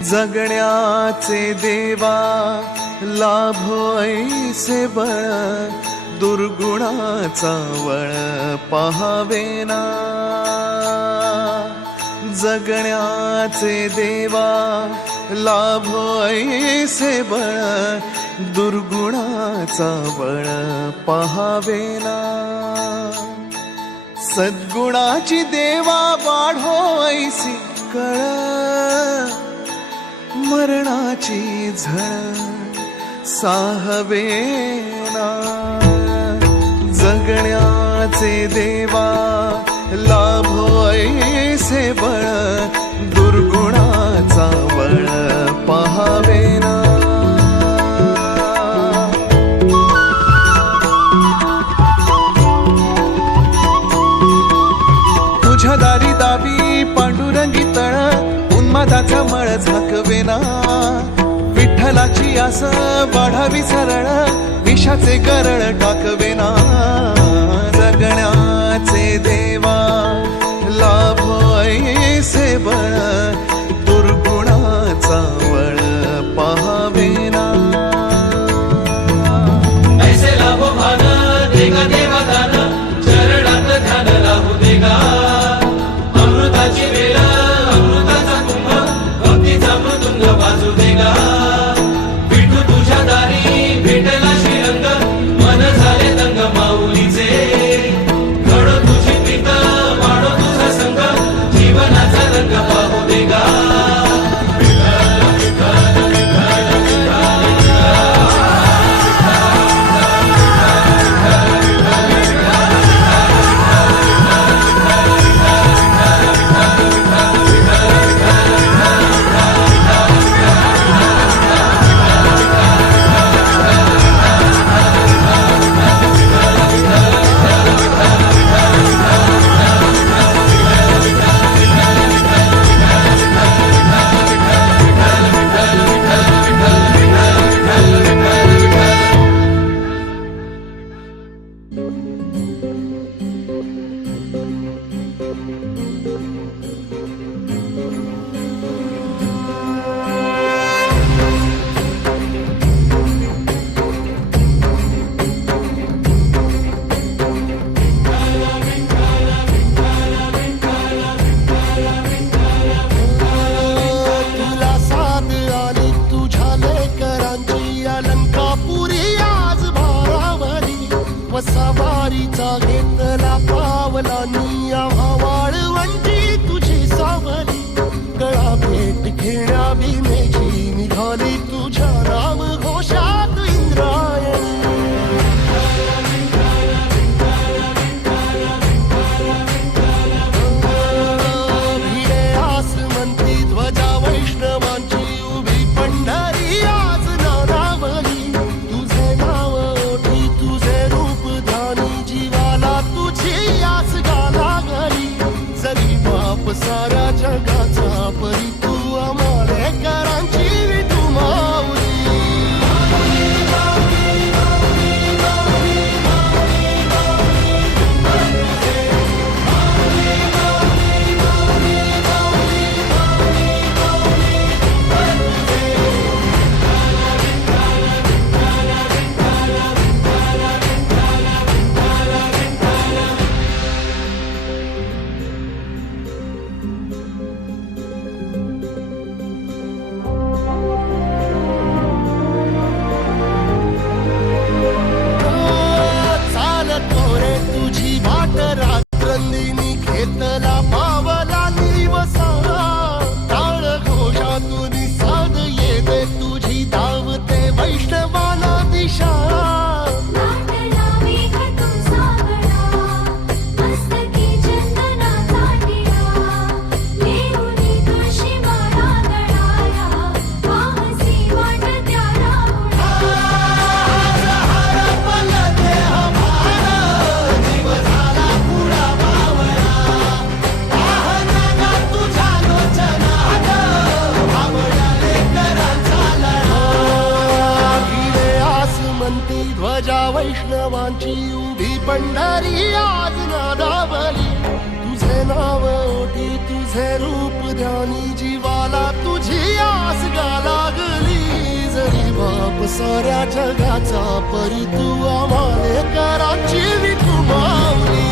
जगण्याचे देवा लाभो ऐसे बळ, दुर्गुणाचा वळ पहावेना। जगण्याचे देवा लाभो ऐसे बळ, दुर्गुणाचा बळ पहावेना। सद्गुणाची देवा वाढो ऐसी कळ, मरणाची झळ साहवेना। जगण्याचे देवा लाभो ऐसे बळ, दुर्गुणाचा बळ पहावेना। तुझ्या दारी दावी पांडुरंगी तळ, उन्मादाचा मळ झाकवेना। विठ्ठलाची आस वाढावी सरळ, विषाचे गरळ टाकवेना। जगण्याचे देवा लाभो ऐसे बळ, दुर्गुणाचा वळ पहावेना। ऐसे लाभो भान देगा देवा दान, चरणात ध्यान लाभू देगा। अमृताची वेळ अमृताचा कुंभ, भक्तीचा मृदुंग वाजू देगा। विठू तुझ्या दारी भेटला श्रीरंग, मन झाले दंग माऊलीचे। घडो तुझी प्रीत वाढो तुझा संग, जीवनाचा रंग पाहू देगा। सवारीचा घेतला पावला निया वाळवंटी तुझी सावली। गळा भेट घेण्या भीमेची निघाली तुझ्या राम घोषात इंद्रायणी। भिडे आसमंती ध्वजा वैष्णवांची उभी पंढरी आज नानावली। तुझे नाव ओठी तुझे रूप ध्यानी, जीवाला तुझी आस गाला गली। जरी बाप साऱ्या जगाचा परी, तू आमालेकरांची विठू माऊली। तुझी वाट रात्रंदिनी घेतला पावला निवसा। टाळ घोषातून साध येते तुझी धावते वैष्णवाला दिशा। ध्वजा वैष्णवांची उभी पंढरी आज नादावली। तुझे नाव ओठी तुझे रूप ध्यानी जीवाला तुझी आस गा लागली. जरी बाप साऱ्या जगाचा परी तू आम्हाले कराची विठू माऊली.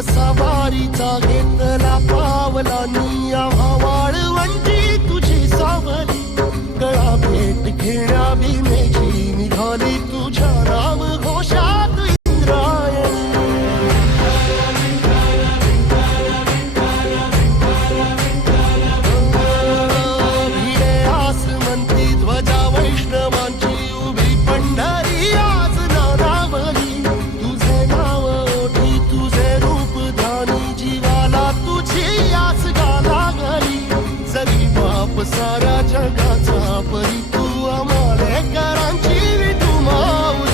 सवारीचा घेतला पावला निया वाळवंटी तुझी सावली. गळा भेट घेण्या भीमेची निघाली तुझ्या राम घोषात इंद्रायणी. भिडे आसमंती ध्वजा वैष्णवांची उभी पंढरी आज नारावली. तुझे नाव ओठी तुझे रूप ध्यानी जीवाला तुझी आस गा लागली. जरी बाप साऱ्या जगाचा परी तू आम्हाले करांची विठू माऊली.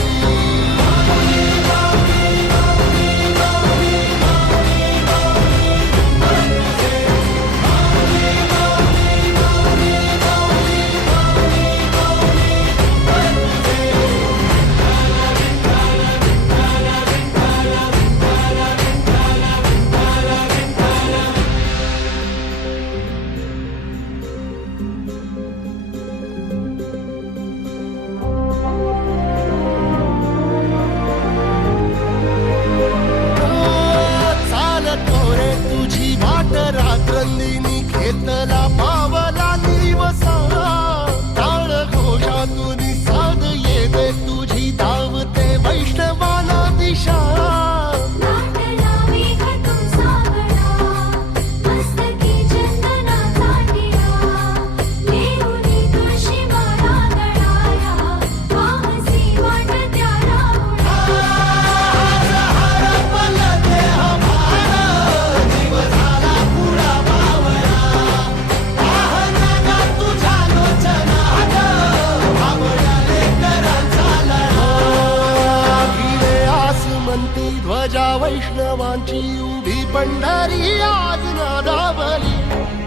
वैष्णवांची उभी पंढरी आज नादावली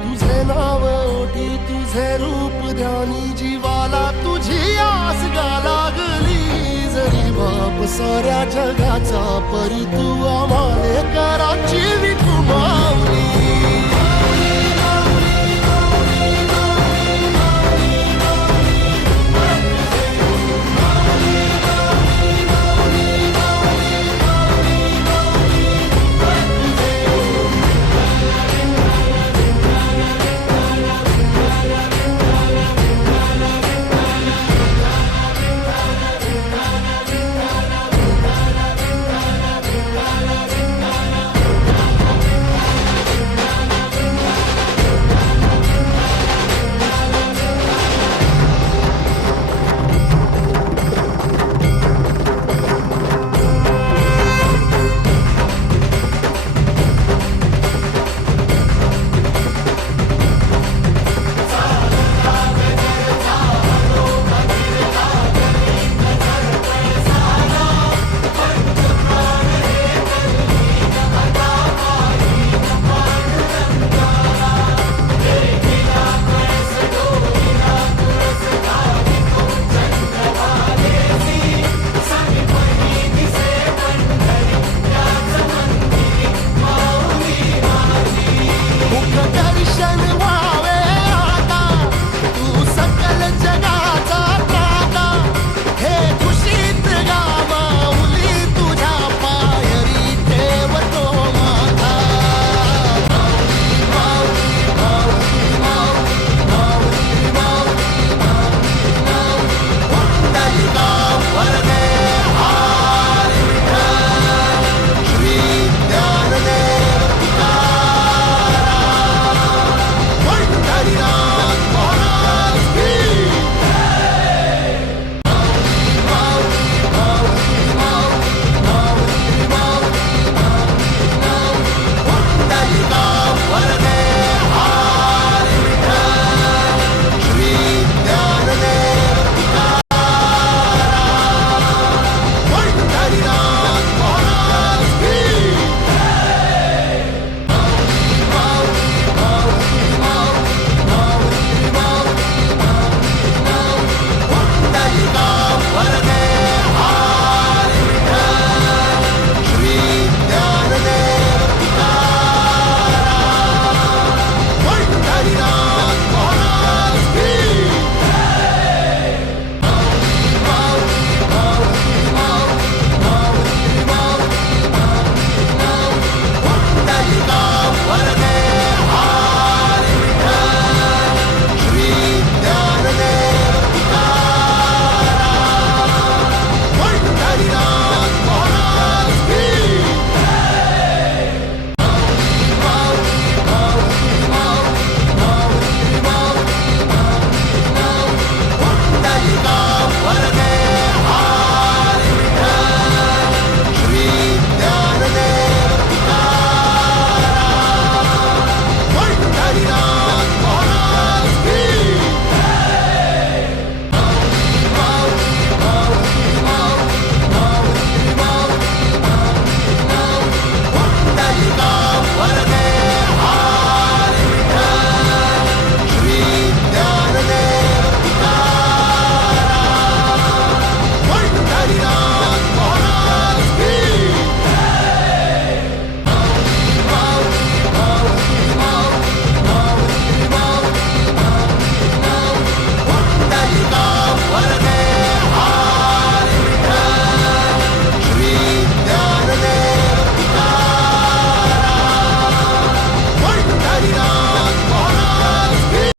तुझे नाव ओठी तुझे रूप ध्यानी जीवाला तुझी आस गा लागली जरी बाप साऱ्या जगाचा परी तू आम्हाले कराची विठू माऊली